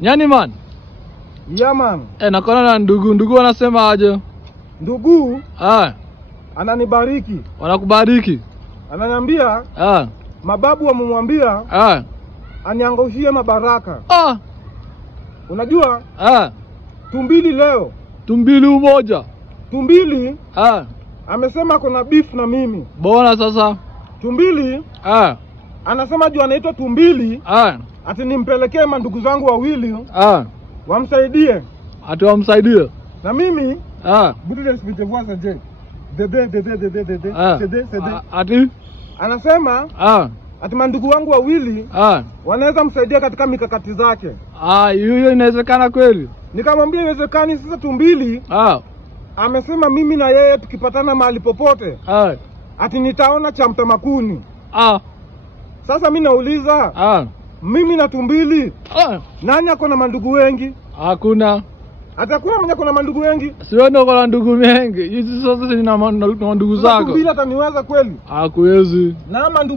Nyani man? Yeah man. Nakona na ndugu wanasema aje? Ndugu? Ananibariki. Wanakubariki? Ananiambia mababu wamemwambia aniangushie mabaraka. Unajua? Tumbili leo. Tumbili umoja. Tumbili? Amesema kuna beef na mimi. Bona sasa? Tumbili? Anasema juu anaitwa Tumbili. Ati nimpelekee mandugu zangu wawili. Wamsaidie. Ati wamsaidie. Na mimi butu respectez-vous ça je. Dede. Ati anasema ati mandugu wangu wawili wanaweza msaidia katika mikakati zake. Hiyo inawezekana kweli? Nikamwambia inawezekani. Sasa Tumbili amesema mimi na yeye tukipatana mahali popote ati nitaona cha mtamakuni. Sasa mimi nauliza mimi na Tumbili nani ako na mandugu wengi? Hakuna. Atakuwa mwenye kuna mandugu wengi? Sioni kuna ndugu wengi. Hizi sasa ni na mandugu zako. Tumbili ataniweza kweli? Hakuwezi. Na mandugu